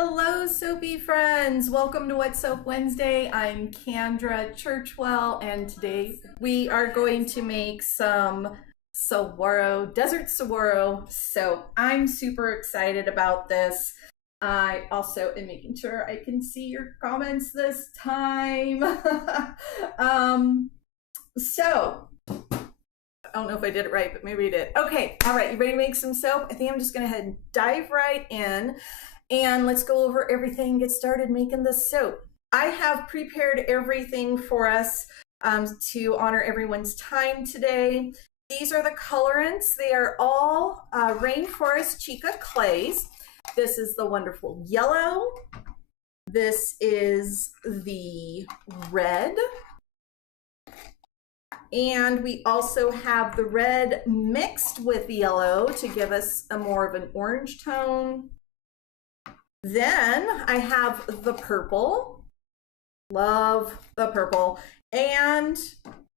Hello, soapy friends. Welcome to Wet Soap Wednesday. I'm Kandra Churchwell, and today we are going to make some saguaro, desert saguaro soap. I'm super excited about this. I also am making sure I can see your comments this time. So I don't know if I did it right, but maybe I did. Okay, all right, you ready to make some soap? I think I'm just gonna head and dive right in. And let's go over everything and get started making this soap. I have prepared everything for us to honor everyone's time today. These are the colorants. They are all Rainforest Chica clays. This is the wonderful yellow. This is the red. And we also have the red mixed with yellow to give us a more of an orange tone. Then I have the purple, love the purple, and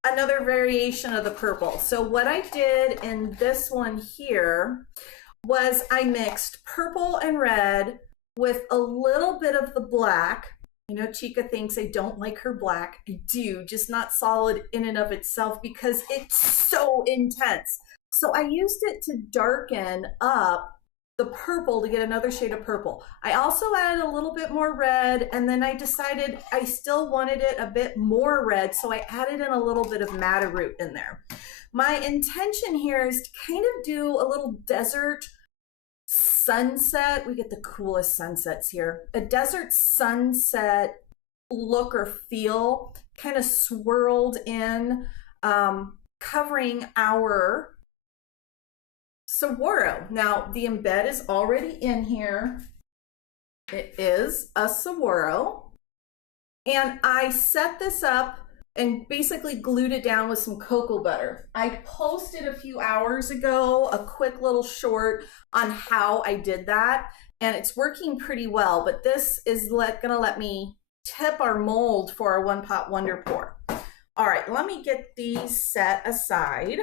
another variation of the purple. So what I did in this one here was I mixed purple and red with a little bit of the black. You know, Chica thinks I don't like her black. I do, just not solid in and of itself because it's so intense. So I used it to darken up the purple to get another shade of purple. I also added a little bit more red, and then I decided I still wanted it a bit more red, so I added in a little bit of madder root in there. My intention here is to kind of do a little desert sunset. We get the coolest sunsets here. A desert sunset look or feel, kind of swirled in, covering our saguaro. Now, the embed is already in here. It is a saguaro. And I set this up and basically glued it down with some cocoa butter. I posted a few hours ago a quick little short on how I did that, and it's working pretty well, but this is gonna let me tip our mold for our one pot wonder pour. All right, let me get these set aside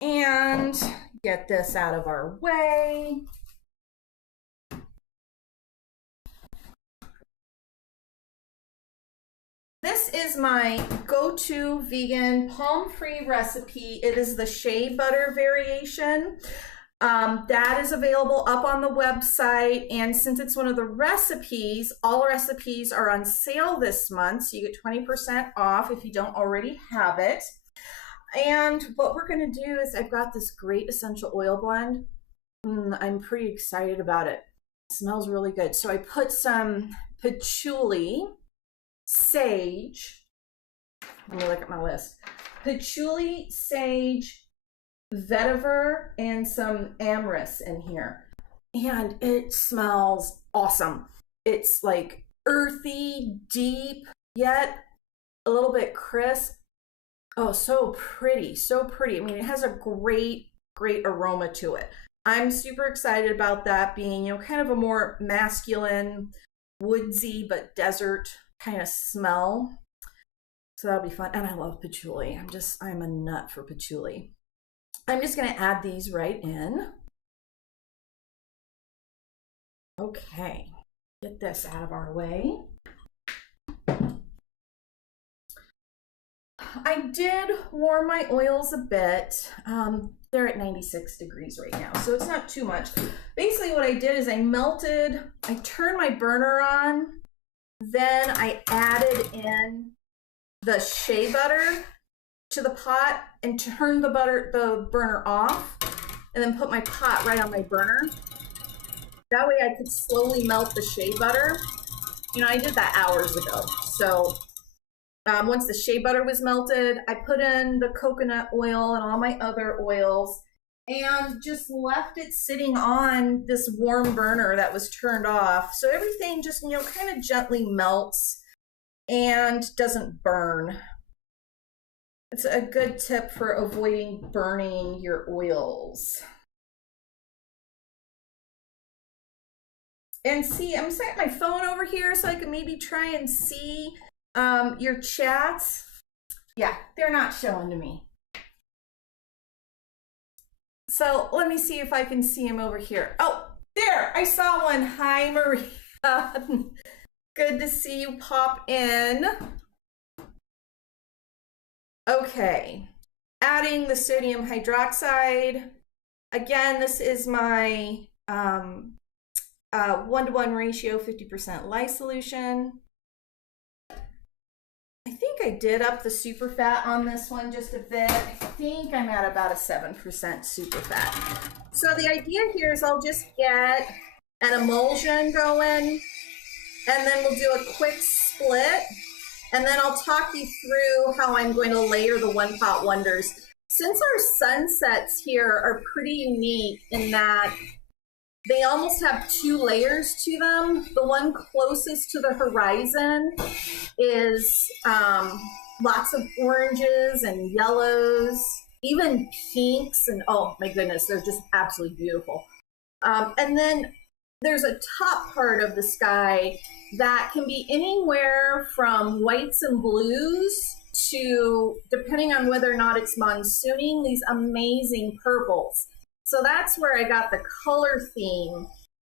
and get this out of our way. This is my go-to vegan palm-free recipe. It is the shea butter variation. That is available up on the website, and since it's one of the recipes, all recipes are on sale this month, so you get 20% off if you don't already have it. And what we're going to do is I've got this great essential oil blend. I'm pretty excited about it. It smells really good. So I put some patchouli, sage, let me look at my list, patchouli, sage, vetiver, and some amyris in here. And it smells awesome. It's like earthy, deep, yet a little bit crisp. Oh, so pretty, so pretty. I mean, it has a great, great aroma to it. I'm super excited about that being, you know, kind of a more masculine, woodsy, but desert kind of smell. So that'll be fun. And I love patchouli. I'm a nut for patchouli. I'm just gonna add these right in. Okay, get this out of our way. I did warm my oils a bit. They're at 96 degrees right now, so it's not too much. Basically what I did is I turned my burner on, then I added in the shea butter to the pot and turned the burner off, and then put my pot right on my burner. That way I could slowly melt the shea butter. You know, I did that hours ago, so once the shea butter was melted, I put in the coconut oil and all my other oils and just left it sitting on this warm burner that was turned off. So everything just, you know, kind of gently melts and doesn't burn. It's a good tip for avoiding burning your oils. And see, I'm setting my phone over here so I can maybe try and see your chats. Yeah, they're not showing to me. So let me see if I can see them over here. Oh, There, I saw one. Hi, Maria. Good to see you pop in. Okay, adding the sodium hydroxide. Again, this is my 1-to-1 ratio, 50% lye solution. I think I did up the super fat on this one just a bit. I think I'm at about a 7% super fat. So the idea here is I'll just get an emulsion going, and then we'll do a quick split, and then I'll talk you through how I'm going to layer the one pot wonders. Since our sunsets here are pretty unique in that they almost have 2 layers to them. The one closest to the horizon is lots of oranges and yellows, even pinks, and oh my goodness, they're just absolutely beautiful. And then there's a top part of the sky that can be anywhere from whites and blues to, depending on whether or not it's monsooning, these amazing purples. So that's where I got the color theme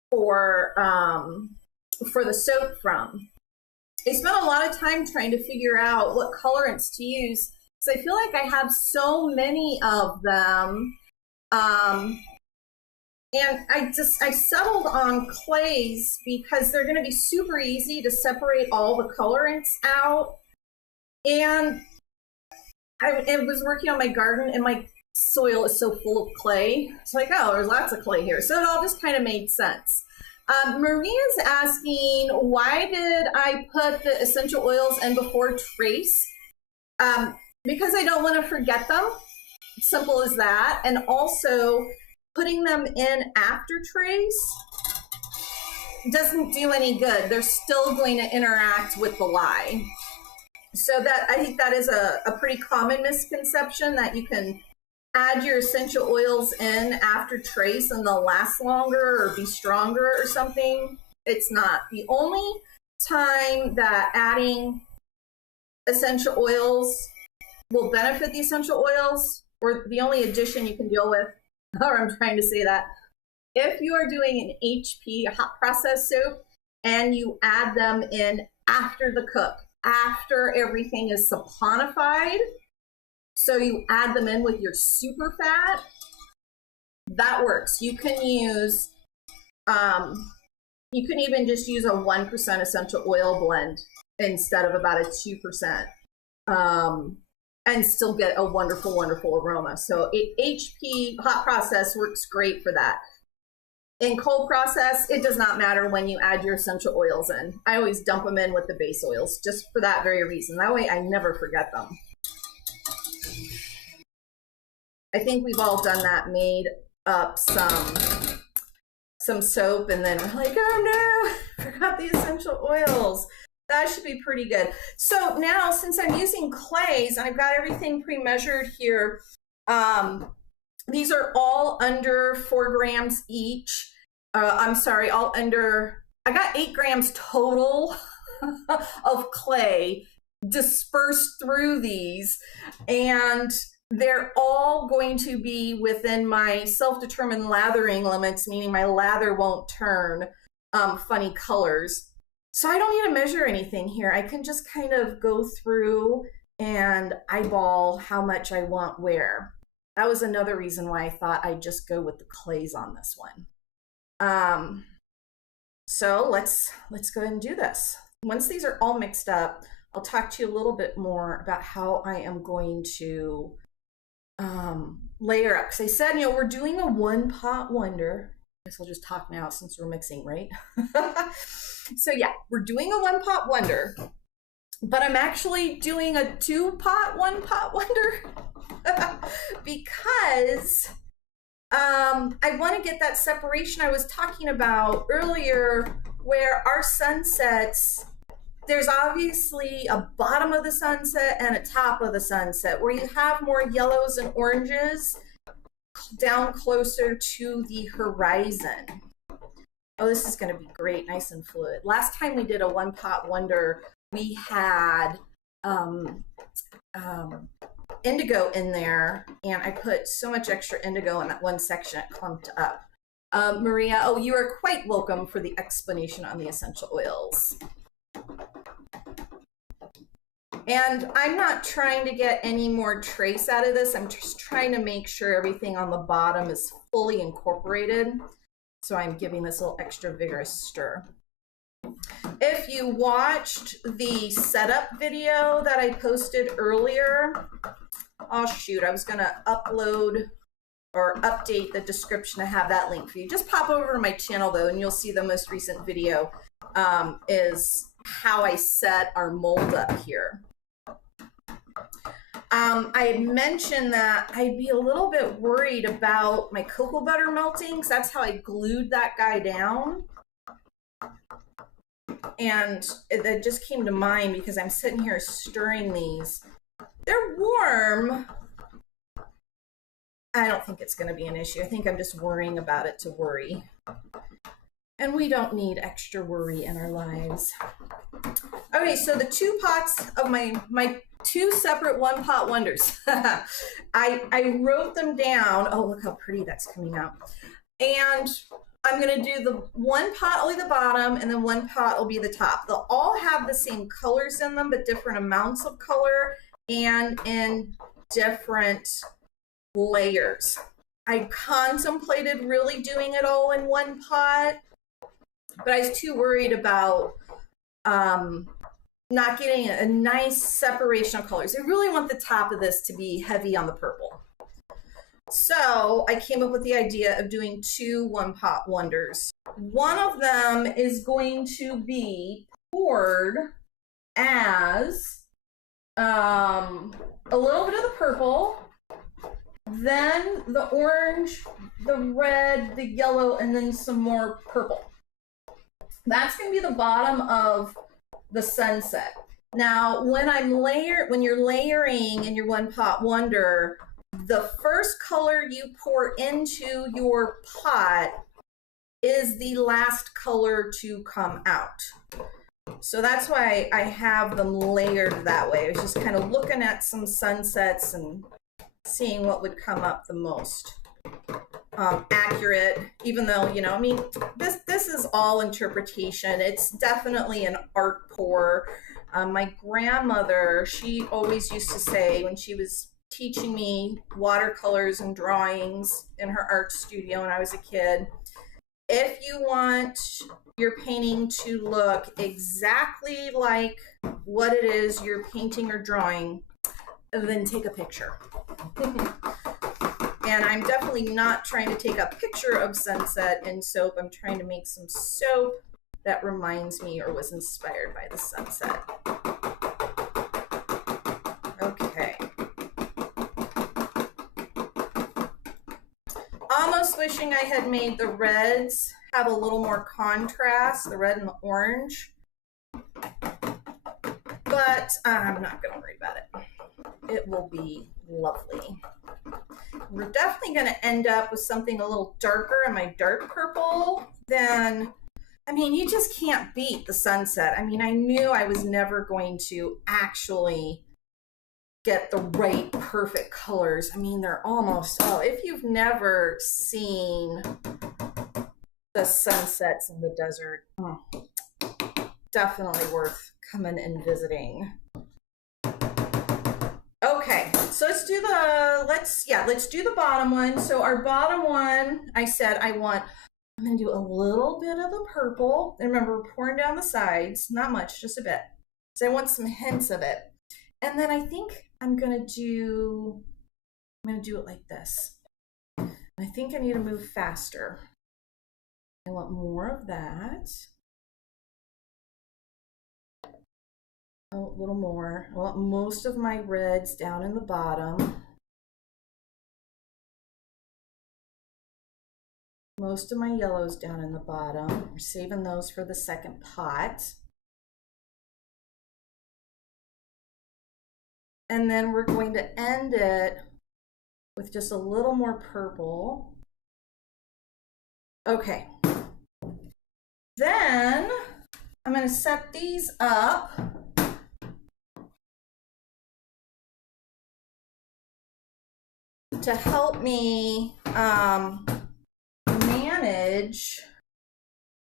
for the soap from. I spent a lot of time trying to figure out what colorants to use, because I feel like I have so many of them. And I settled on clays because they're going to be super easy to separate all the colorants out. And I was working on my garden, and my soil is so full of clay. It's like, oh, there's lots of clay here. So it all just kind of made sense. Maria's asking, why did I put the essential oils in before trace? Because I don't want to forget them. Simple as that. And also, putting them in after trace doesn't do any good. They're still going to interact with the lye. So that, I think that is a pretty common misconception, that you can add your essential oils in after trace and they'll last longer or be stronger or something. It's not. The only time that adding essential oils will benefit the essential oils, or the only addition you can deal with, or I'm trying to say that, if you are doing an HP, a hot process soap, and you add them in after the cook, after everything is saponified, so you add them in with your super fat, that works. You can use, you can even just use a 1% essential oil blend instead of about a 2%, and still get a wonderful, wonderful aroma. So HP hot process works great for that. In cold process, it does not matter when you add your essential oils in. I always dump them in with the base oils, just for that very reason. That way I never forget them. I think we've all done that, made up some soap, and then we're like, oh no, forgot the essential oils. That should be pretty good. So now, since I'm using clays, and I've got everything pre-measured here, these are all under 4 grams each. I'm sorry, all under, I got 8 grams total of clay dispersed through these, and they're all going to be within my self-determined lathering limits, meaning my lather won't turn funny colors. So I don't need to measure anything here. I can just kind of go through and eyeball how much I want where. That was another reason why I thought I'd just go with the clays on this one. So let's go ahead and do this. Once these are all mixed up, I'll talk to you a little bit more about how I am going to layer up. Because I said, you know, we're doing a one pot wonder. I guess I'll just talk now since we're mixing, right? So yeah, we're doing a one pot wonder, but I'm actually doing a 2-pot, 1-pot wonder because I want to get that separation I was talking about earlier, where our sunsets, there's obviously a bottom of the sunset and a top of the sunset, where you have more yellows and oranges down closer to the horizon. Oh, this is going to be great, nice and fluid. Last time we did a 1-pot wonder, we had indigo in there, and I put so much extra indigo in that one section it clumped up. Maria, oh, you are quite welcome for the explanation on the essential oils. And I'm not trying to get any more trace out of this. I'm just trying to make sure everything on the bottom is fully incorporated. So I'm giving this a little extra vigorous stir. If you watched the setup video that I posted earlier, oh shoot, I was gonna upload or update the description to have that link for you. Just pop over to my channel though, and you'll see the most recent video is how I set our mold up here. I had mentioned that I'd be a little bit worried about my cocoa butter melting, because that's how I glued that guy down. And it just came to mind because I'm sitting here stirring these. They're warm. I don't think it's going to be an issue. I think I'm just worrying about it to worry. And we don't need extra worry in our lives. Okay, so the 2 pots of my 2 separate one pot wonders. I wrote them down. Oh, look how pretty that's coming out. And I'm gonna do the 1 pot will be the bottom, and then 1 pot will be the top. They'll all have the same colors in them, but different amounts of color and in different layers. I contemplated really doing it all in 1 pot, but I was too worried about not getting a nice separation of colors. I really want the top of this to be heavy on the purple. So I came up with the idea of doing 2 one-pot wonders. One of them is going to be poured as a little bit of the purple, then the orange, the red, the yellow, and then some more purple. That's going to be the bottom of the sunset. Now, when you're layering in your one-pot wonder, the first color you pour into your pot is the last color to come out. So that's why I have them layered that way. I was just kind of looking at some sunsets and seeing what would come up the most accurate, even though, you know, I mean, this is all interpretation. It's definitely an art pour. My grandmother, she always used to say when she was teaching me watercolors and drawings in her art studio when I was a kid, if you want your painting to look exactly like what it is you're painting or drawing, then take a picture. And I'm definitely not trying to take a picture of sunset in soap. I'm trying to make some soap that reminds me or was inspired by the sunset. Okay. Almost wishing I had made the reds have a little more contrast, the red and the orange. But I'm not going to worry about it. It will be lovely. We're definitely going to end up with something a little darker in my dark purple than, I mean, you just can't beat the sunset. I mean, I knew I was never going to actually get the right perfect colors. I mean, they're almost, oh, if you've never seen the sunsets in the desert, oh, definitely worth coming and visiting. Okay, so let's do the bottom one. So our bottom one, I said I'm gonna do a little bit of the purple. And remember, we're pouring down the sides, not much, just a bit. So I want some hints of it. And then I think I'm gonna do it like this. I think I need to move faster. I want more of that. Oh, a little more. I want most of my reds down in the bottom. Most of my yellows down in the bottom. We're saving those for the second pot. And then we're going to end it with just a little more purple. Okay. Then I'm going to set these up. To help me manage manage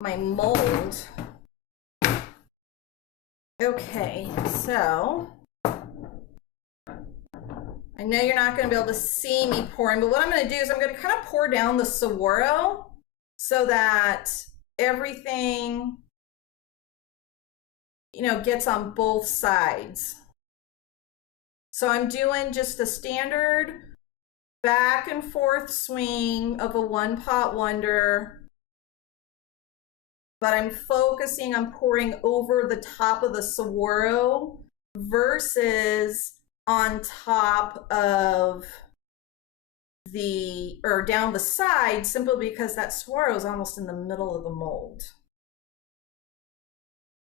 my mold. Okay, so I know you're not going to be able to see me pouring, but what I'm going to do is I'm going to kind of pour down the Saguaro so that everything, you know, gets on both sides. So I'm doing just a standard back and forth swing of a one pot wonder, but I'm focusing on pouring over the top of the Saguaro versus on top of the, or down the side, simply because that Saguaro is almost in the middle of the mold.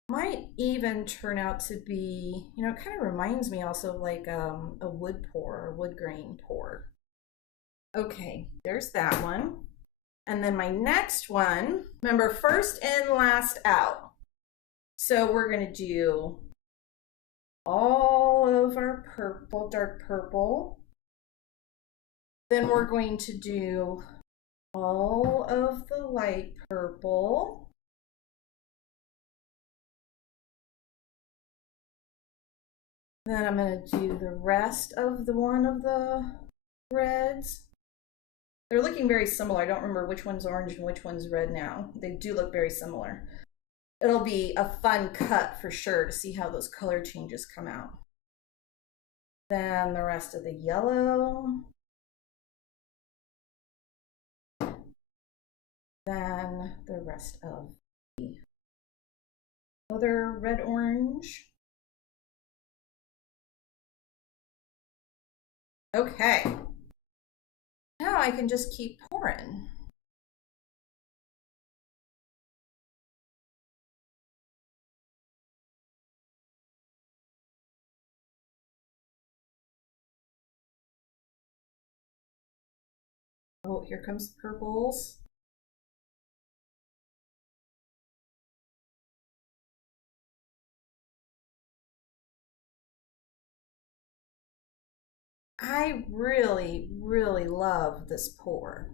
Might even turn out to be, you know, it kind of reminds me also of like a wood pour, a wood grain pour. Okay, there's that one. And then my next one, remember, first in, last out. So we're gonna do all of our purple, dark purple. Then we're going to do all of the light purple. Then I'm gonna do the rest of the one of the reds. They're looking very similar. I don't remember which one's orange and which one's red now. They do look very similar. It'll be a fun cut for sure to see how those color changes come out. Then the rest of the yellow. Then the rest of the other red orange. Okay. Now I can just keep pouring. Oh, here comes the purples. I really, really love this pour.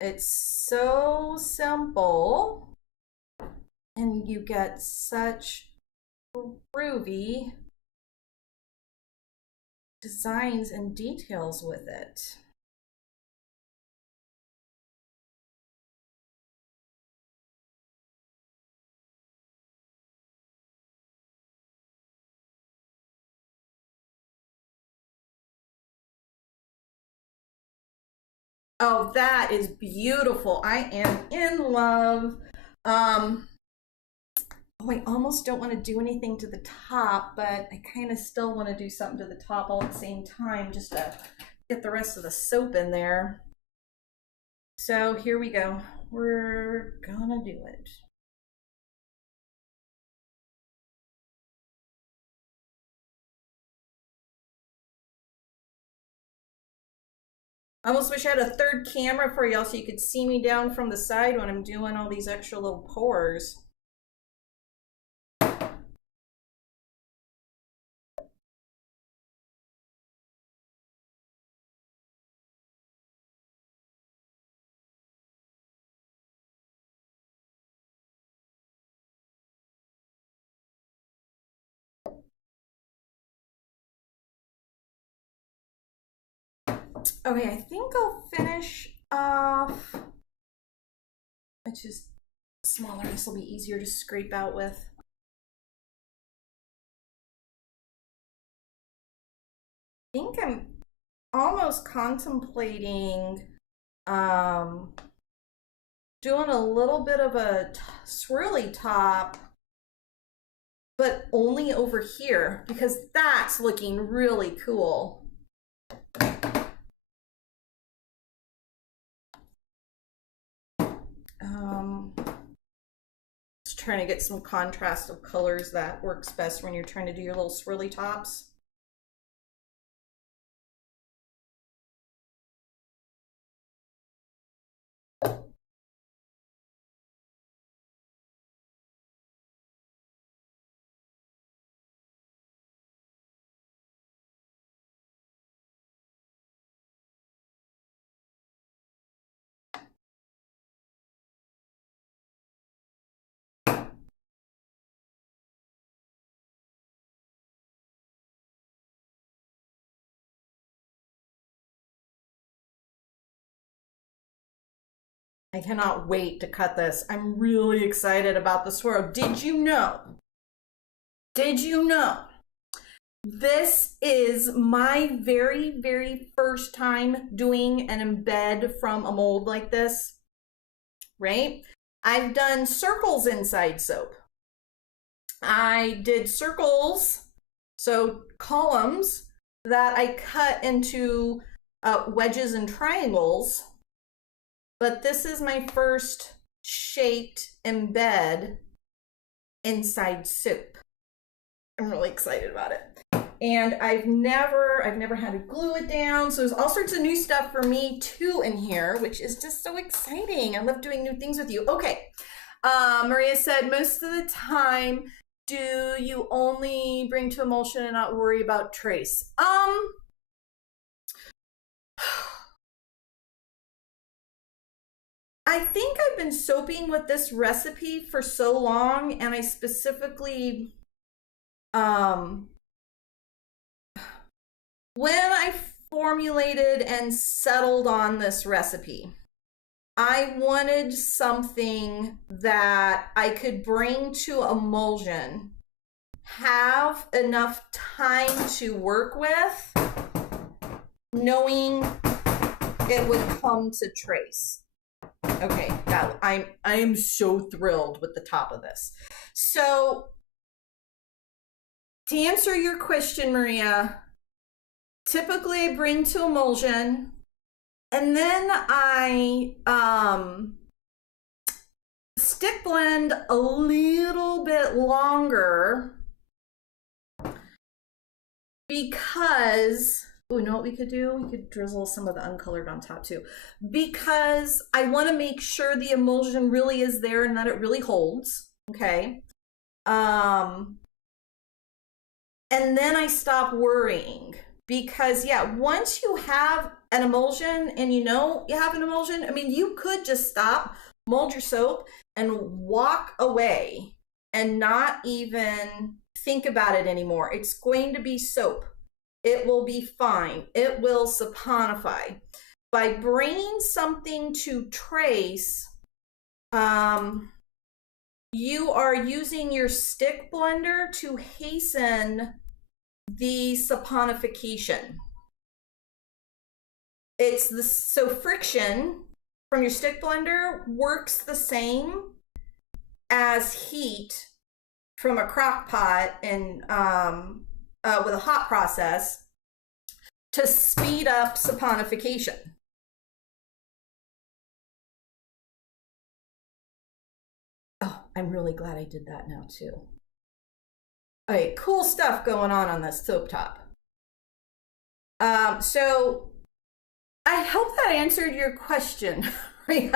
It's so simple and you get such groovy designs and details with it. Oh, that is beautiful. I am in love. Oh, I almost don't want to do anything to the top, but I kind of still want to do something to the top all at the same time just to get the rest of the soap in there. So here we go. We're gonna do it. I almost wish I had a third camera for y'all so you could see me down from the side when I'm doing all these extra little pours. Okay, I think I'll finish off, which is smaller. This will be easier to scrape out with. I think I'm almost contemplating doing a little bit of a swirly top, but only over here because that's looking really cool. Just trying to get some contrast of colors that works best when you're trying to do your little swirly tops. I cannot wait to cut this. I'm really excited about the swirl. Did you know? Did you know? This is my very, very first time doing an embed from a mold like this, right? I've done circles inside soap. I did circles, so columns that I cut into wedges and triangles, but this is my first shaped embed inside soap. I'm really excited about it. And I've never had to glue it down. So there's all sorts of new stuff for me too in here, which is just so exciting. I love doing new things with you. Okay. Maria said, most of the time, do you only bring to emulsion and not worry about trace? I think I've been soaping with this recipe for so long, and I specifically, when I formulated and settled on this recipe, I wanted something that I could bring to emulsion, have enough time to work with, knowing it would come to trace. Okay, I am so thrilled with the top of this. So to answer your question, Maria, typically I bring to emulsion, and then I stick blend a little bit longer because, oh, you know what we could do? We could drizzle some of the uncolored on top too, because I want to make sure the emulsion really is there and that it really holds, okay? And then I stop worrying. Because yeah, once you have an emulsion and you know you have an emulsion, I mean, you could just stop, mold your soap, and walk away and not even think about it anymore. It's going to be soap. It will be fine. It will saponify. By bringing something to trace, you are using your stick blender to hasten the saponification. So friction from your stick blender works the same as heat from a crock pot and with a hot process to speed up saponification. Oh, I'm really glad I did that now too. Okay, cool stuff going on this soap top. So I hope that answered your question. I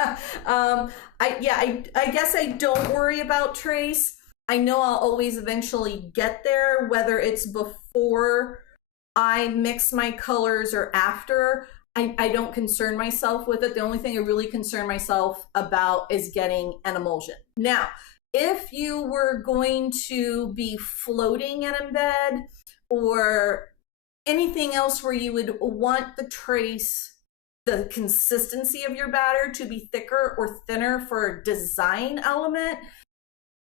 guess I don't worry about trace. I know I'll always eventually get there, whether it's before I mix my colors or after. I don't concern myself with it. The only thing I really concern myself about is getting an emulsion. Now, if you were going to be floating an embed or anything else where you would want the trace, the consistency of your batter to be thicker or thinner for a design element,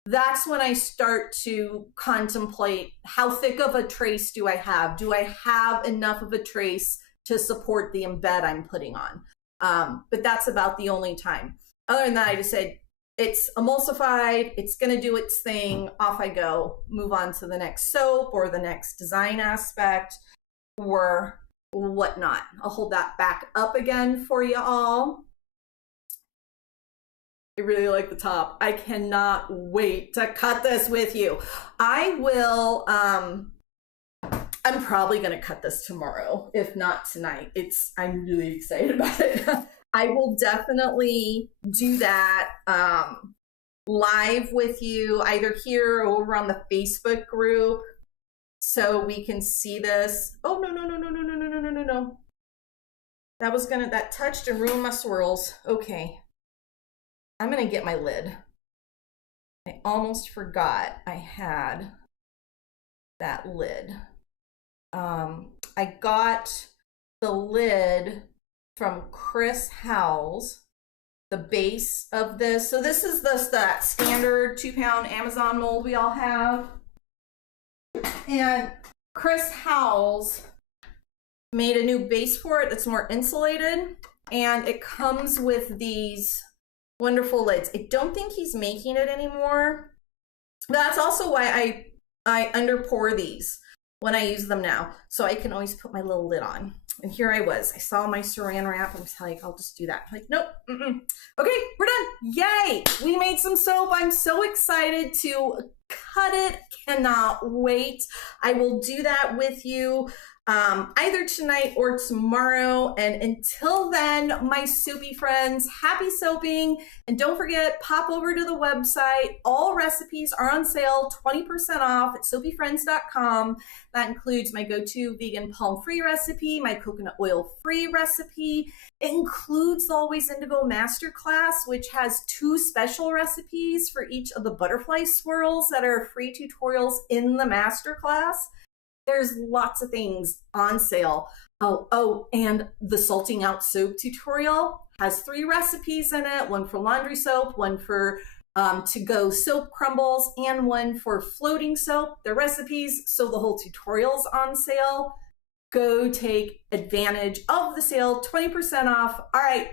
that's when I start to contemplate how thick of a trace do I have? Do I have enough of a trace to support the embed I'm putting on? But that's about the only time. Other than that, I just said, it's emulsified, it's gonna do its thing, off I go, move on to the next soap or the next design aspect or whatnot. I'll hold that back up again for you all. I really like the top. I cannot wait to cut this with you. I will, I'm probably gonna cut this tomorrow, if not tonight. I'm really excited about it. I will definitely do that live with you, either here or over on the Facebook group, so we can see this. Oh, no. That touched and ruined my swirls. Okay. I'm gonna get my lid. I almost forgot I had that lid. I got the lid from Chris Howell's the base of this. So this is that standard 2-pound Amazon mold we all have. And Chris Howells made a new base for it that's more insulated, and it comes with these wonderful lids. I don't think he's making it anymore. That's also why I under pour these when I use them now, so I can always put my little lid on. And here I was. I saw my saran wrap. I was like, I'll just do that. I'm like, nope. Okay, we're done. Yay! We made some soap. I'm so excited to cut it. Cannot wait. I will do that with you either tonight or tomorrow. And until then, my soapy friends, happy soaping. And don't forget, pop over to the website. All recipes are on sale, 20% off at soapyfriends.com. That includes my go-to vegan palm-free recipe, my coconut oil-free recipe. It includes the Always Indigo Masterclass, which has 2 special recipes for each of the butterfly swirls that are free tutorials in the masterclass. There's lots of things on sale. Oh, and the salting out soap tutorial has 3 recipes in it, one for laundry soap, one for to-go soap crumbles, and one for floating soap. They're recipes, so the whole tutorial's on sale. Go take advantage of the sale, 20% off. All right,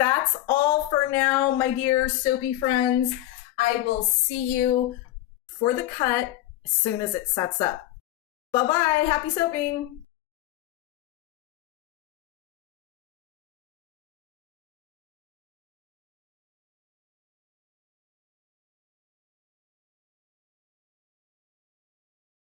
that's all for now, my dear soapy friends. I will see you for the cut as soon as it sets up. Bye-bye. Happy soaping.